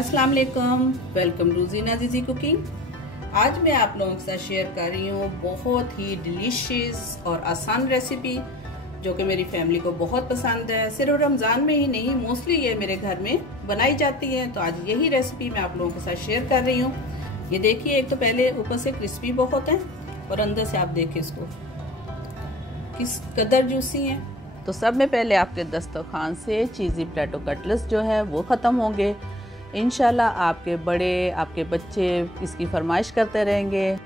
अस्सलाम वालेकुम, welcome to ज़ीना ज़ीज़ी cooking. आज मैं आप लोगों के साथ शेयर कर रही हूँ बहुत ही डिलीशियस और आसान रेसिपी जो कि मेरी फैमिली को बहुत पसंद है। सिर्फ रमज़ान में ही नहीं, मोस्टली ये मेरे घर में बनाई जाती है। तो आज यही रेसिपी मैं आप लोगों के साथ शेयर कर रही हूँ। ये देखिए, एक तो पहले ऊपर से क्रिस्पी बहुत है और अंदर से आप देखिए इसको किस कदर जूसी है। तो सब में पहले आपके दस्तरखान से चीज़ी पोटैटो कटलेट्स जो है वो ख़त्म होंगे। इंशाल्लाह आपके बड़े, आपके बच्चे इसकी फरमाइश करते रहेंगे।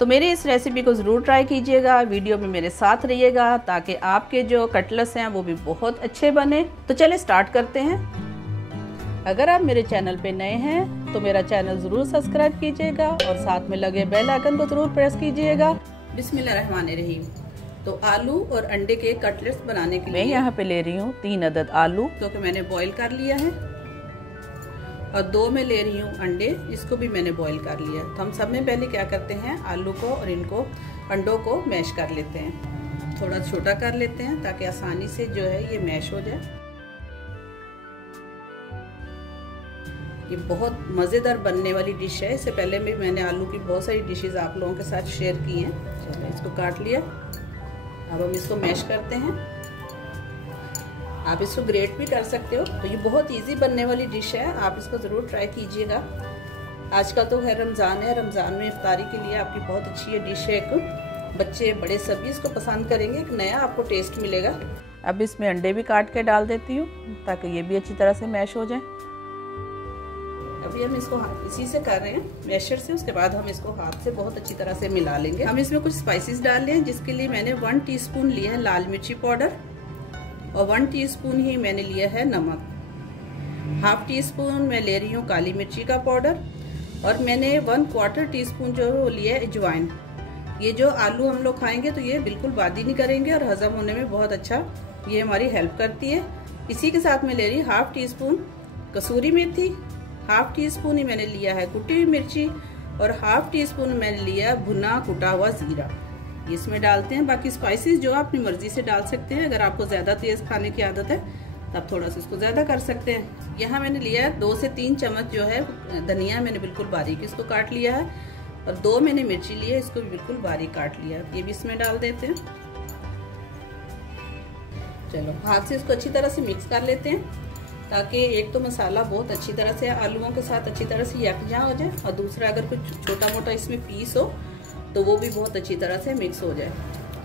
तो मेरी इस रेसिपी को ज़रूर ट्राई कीजिएगा, वीडियो में मेरे साथ रहिएगा ताकि आपके जो कटलेट्स हैं वो भी बहुत अच्छे बने। तो चले स्टार्ट करते हैं। अगर आप मेरे चैनल पे नए हैं तो मेरा चैनल ज़रूर सब्सक्राइब कीजिएगा और साथ में लगे बेल आइकन को ज़रूर प्रेस कीजिएगा। बिस्मिल्लाहिर्रहमानिर्रहीम। तो आलू और अंडे के कटलेट्स बनाने के लिए मैं यहाँ पे ले रही हूँ 3 अदद आलू, क्योंकि मैंने बॉईल कर लिया है, और 2 में ले रही हूँ अंडे, इसको भी मैंने बॉईल कर लिया। तो हम सब में पहले क्या करते हैं, आलू को और इनको अंडों को मैश कर लेते हैं। थोड़ा छोटा कर लेते हैं ताकि आसानी से जो है ये मैश हो जाए। ये बहुत मज़ेदार बनने वाली डिश है। इससे पहले भी मैंने आलू की बहुत सारी डिशेस आप लोगों के साथ शेयर की हैं। चलो, इसको काट लिया। अब हम इसको मैश करते हैं। आप इसको ग्रेट भी कर सकते हो। तो ये बहुत इजी बनने वाली डिश है, आप इसको ज़रूर ट्राई कीजिएगा। आजकल तो है रमज़ान है, रमज़ान में इफ्तारी के लिए आपकी बहुत अच्छी ये डिश है। एक बच्चे बड़े सभी इसको पसंद करेंगे, एक नया आपको टेस्ट मिलेगा। अब इसमें अंडे भी काट के डाल देती हूँ ताकि ये भी अच्छी तरह से मैश हो जाए। अभी हम इसको इसी से कर रहे हैं, मैशर से। उसके बाद हम इसको हाथ से बहुत अच्छी तरह से मिला लेंगे। हम इसमें कुछ स्पाइसेस डाल लें, जिसके लिए मैंने 1 टीस्पून लिया है लाल मिर्ची पाउडर और 1 टीस्पून ही मैंने लिया है नमक। 1/2 टीस्पून मैं ले रही हूँ काली मिर्ची का पाउडर, और मैंने 1/4 टीस्पून जो वो लिया है अजवाइन। ये जो आलू हम लोग खाएंगे तो ये बिल्कुल बादी नहीं करेंगे और हजम होने में बहुत अच्छा ये हमारी हेल्प करती है। इसी के साथ मैं ले रही हूँ 1/2 टीस्पून कसूरी मेथी, 1/2 टीस्पून ही मैंने लिया है कुटी हुई मिर्ची, और 1/2 टीस्पून मैंने लिया भुना कुटा हुआ जीरा। इसमें डालते हैं। बाकी स्पाइसेस जो आप अपनी मर्जी से डाल सकते हैं। अगर आपको ज़्यादा तेज़ खाने की आदत है तब थोड़ा सा इसको ज़्यादा कर सकते हैं। यहाँ मैंने लिया है 2 से 3 चम्मच जो है धनिया, मैंने बिल्कुल बारीक इसको काट लिया है, और 2 मैंने मिर्ची ली है, इसको भी बिल्कुल बारीक काट लिया। ये भी इसमें डाल देते हैं। चलो, हाथ से इसको अच्छी तरह से मिक्स कर लेते हैं ताकि एक तो मसाला बहुत अच्छी तरह से आलूओं के साथ अच्छी तरह से यकजा हो जाए, और दूसरा अगर कुछ छोटा मोटा इसमें पीस हो तो वो भी बहुत अच्छी तरह से मिक्स हो जाए।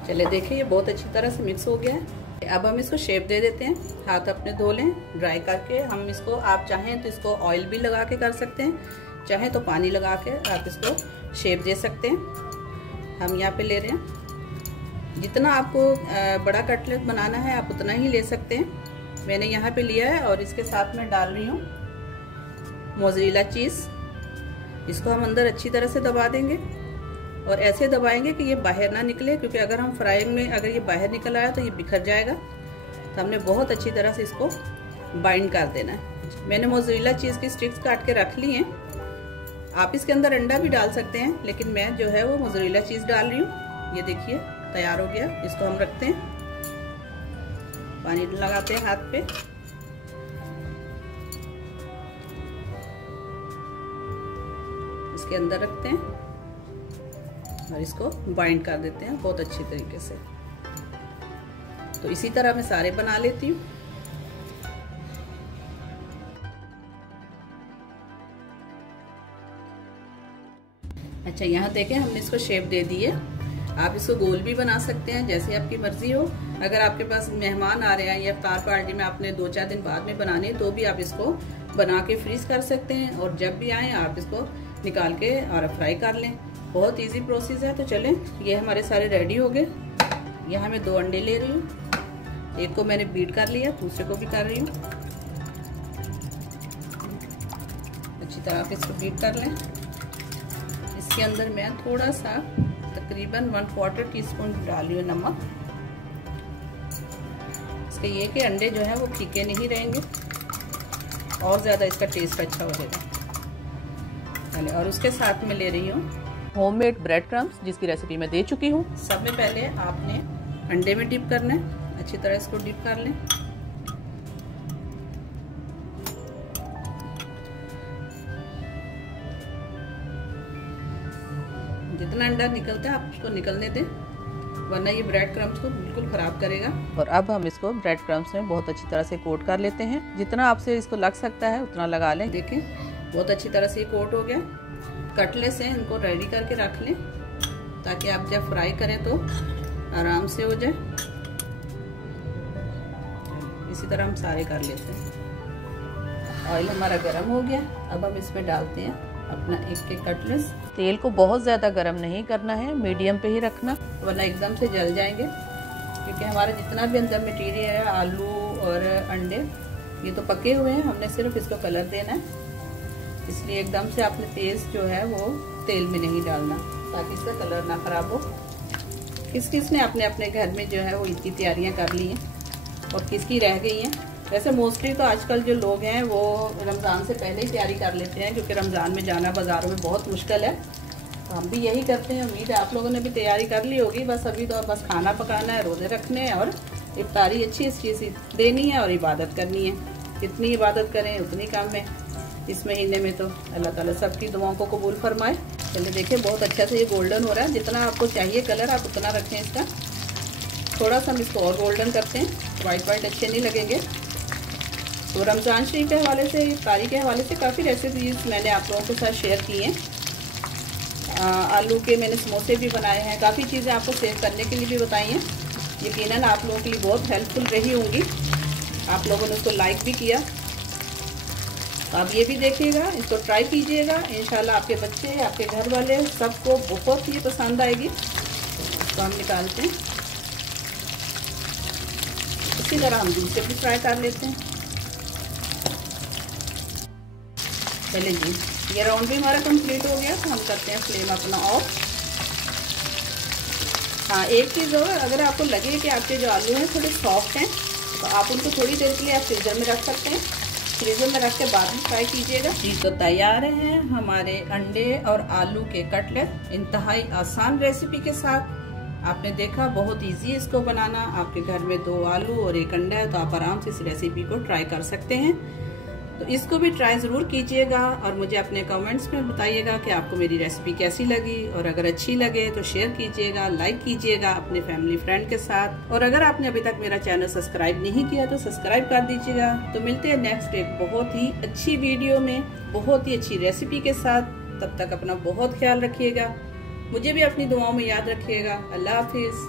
चले देखिए, ये बहुत अच्छी तरह से मिक्स हो गया है। अब हम इसको शेप दे देते हैं। हाथ अपने धो लें ड्राई करके। हम इसको, आप चाहें तो इसको ऑयल भी लगा के कर सकते हैं, चाहें तो पानी लगा के आप इसको शेप दे सकते हैं। हम यहाँ पे ले रहे हैं, जितना आपको बड़ा कटलेट बनाना है आप उतना ही ले सकते हैं। मैंने यहाँ पे लिया है, और इसके साथ में डाल रही हूँ मोज़रेला चीज़। इसको हम अंदर अच्छी तरह से दबा देंगे, और ऐसे दबाएंगे कि ये बाहर ना निकले, क्योंकि अगर हम फ्राइंग में अगर ये बाहर निकल आया तो ये बिखर जाएगा। तो हमने बहुत अच्छी तरह से इसको बाइंड कर देना है। मैंने मोज़रेला चीज़ की स्टिक्स काट के रख ली हैं। आप इसके अंदर अंडा भी डाल सकते हैं, लेकिन मैं जो है वो मोज़रेला चीज़ डाल रही हूँ। ये देखिए तैयार हो गया। इसको हम रखते हैं, पानी लगाते हैं हाथ पे, इसके अंदर रखते हैं और इसको बाइंड कर देते हैं बहुत अच्छी तरीके से। तो इसी तरह मैं सारे बना लेती हूँ। अच्छा, यहाँ देखें हमने इसको शेप दे दी है। आप इसको गोल भी बना सकते हैं, जैसे आपकी मर्जी हो। अगर आपके पास मेहमान आ रहे हैं या इफ्तार पार्टी में आपने 2-4 दिन बाद में बनाने, तो भी आप इसको बना के फ्रीज कर सकते हैं, और जब भी आए आप इसको निकाल के और फ्राई कर लें। बहुत इजी प्रोसेस है। तो चलें, ये हमारे सारे रेडी हो गए। यहाँ मैं 2 अंडे ले रही हूँ, एक को मैंने बीट कर लिया, दूसरे को भी कर रही हूँ। अच्छी तरह से इसको बीट कर लें। इसके अंदर मैं थोड़ा सा तकरीबन 1/4 टीस्पून डाल रही हूँ नमक। इसके ये कि अंडे जो है वो फीके नहीं रहेंगे और ज़्यादा इसका टेस्ट अच्छा हो जाएगा। और उसके साथ में ले रही हूँ होममेड ब्रेड क्रम्स, जिसकी रेसिपी मैं दे चुकी हूँ। सब में पहले आपने अंडे में डिप करना है, अच्छी तरह इसको डिप कर लें। जितना अंडा निकलता है आप उसको निकलने दें, वरना ये ब्रेड क्रम्स को बिल्कुल ख़राब करेगा। और अब हम इसको ब्रेड क्रम्स में बहुत अच्छी तरह से कोट कर लेते हैं। जितना आपसे इसको लग सकता है उतना लगा लें। देखें बहुत अच्छी तरह से ये कोट हो गया। कटलेट्स हैं, इनको रेडी करके रख लें ताकि आप जब फ्राई करें तो आराम से हो जाए। इसी तरह हम सारे कर लेते हैं। ऑयल हमारा गर्म हो गया, अब हम इसमें डालते हैं अपना एक कटलेट्स। तेल को बहुत ज़्यादा गर्म नहीं करना है, मीडियम पे ही रखना, वरना एकदम से जल जाएंगे। क्योंकि हमारा जितना भी अंदर मटेरियल है, आलू और अंडे, ये तो पके हुए हैं, हमने सिर्फ इसको कलर देना है। इसलिए एकदम से आपने तेज जो है वो तेल में नहीं डालना ताकि इसका कलर ना खराब हो। किस किस ने अपने अपने घर में जो है वो इनकी तैयारियां कर ली हैं और किसकी रह गई हैं। वैसे मोस्टली तो आजकल जो लोग हैं वो रमज़ान से पहले ही तैयारी कर लेते हैं, क्योंकि रमज़ान में जाना बाज़ारों में बहुत मुश्किल है। तो हम भी यही करते हैं। उम्मीद है आप लोगों ने भी तैयारी कर ली होगी। बस अभी तो बस खाना पकाना है, रोज़े रखने हैं और इफ्तारी अच्छी चीज़ देनी है और इबादत करनी है। जितनी इबादत करें उतनी कम है इस महीने में। तो अल्लाह ताला सबकी दुआओं को कबूल फरमाए। चलिए देखिए बहुत अच्छा से ये गोल्डन हो रहा है। जितना आपको चाहिए कलर आप उतना रखें इसका। थोड़ा सा हम इसको और गोल्डन करते हैं, वाइट वाइट अच्छे नहीं लगेंगे। तो रमज़ान शरीफ के हवाले से, इफ्तारी के हवाले से काफ़ी रेसिपीज़ मैंने आप लोगों के साथ शेयर की हैं। आलू के मैंने समोसे भी बनाए हैं, काफ़ी चीज़ें आपको सेव करने के लिए भी बताई हैं। यकीनन आप लोगों के लिए बहुत हेल्पफुल रही होंगी। आप लोगों ने उसको लाइक भी किया। तो आप ये भी देखिएगा, इसको ट्राई कीजिएगा। इंशाल्लाह आपके बच्चे, आपके घर वाले सबको बहुत ही पसंद आएगी। तो हम निकालते हैं। इसी तरह हम दूसरे भी फ्राई कर लेते हैं। चलिए जी, ये राउंड भी हमारा कंप्लीट हो गया। तो हम करते हैं फ्लेम अपना ऑफ। हाँ, एक चीज़ और, अगर आपको लगे कि आपके जो आलू हैं थोड़े सॉफ्ट हैं तो आप उनको थोड़ी देर के लिए आप फ्रीज़र में रख सकते हैं। फ्रीज़र में रख के बाद में फ्राई कीजिएगा। जी, तो तैयार हैं हमारे अंडे और आलू के कटलेट, इंतहाई आसान रेसिपी के साथ। आपने देखा बहुत इजी है इसको बनाना। आपके घर में 2 आलू और 1 अंडा है तो आप आराम से इस रेसिपी को ट्राई कर सकते हैं। तो इसको भी ट्राई ज़रूर कीजिएगा और मुझे अपने कमेंट्स में बताइएगा कि आपको मेरी रेसिपी कैसी लगी। और अगर अच्छी लगे तो शेयर कीजिएगा, लाइक कीजिएगा अपने फैमिली फ्रेंड के साथ। और अगर आपने अभी तक मेरा चैनल सब्सक्राइब नहीं किया तो सब्सक्राइब कर दीजिएगा। तो मिलते हैं नेक्स्ट एक बहुत ही अच्छी वीडियो में, बहुत ही अच्छी रेसिपी के साथ। तब तक अपना बहुत ख्याल रखिएगा, मुझे भी अपनी दुआओं में याद रखिएगा। अल्लाह हाफिज़।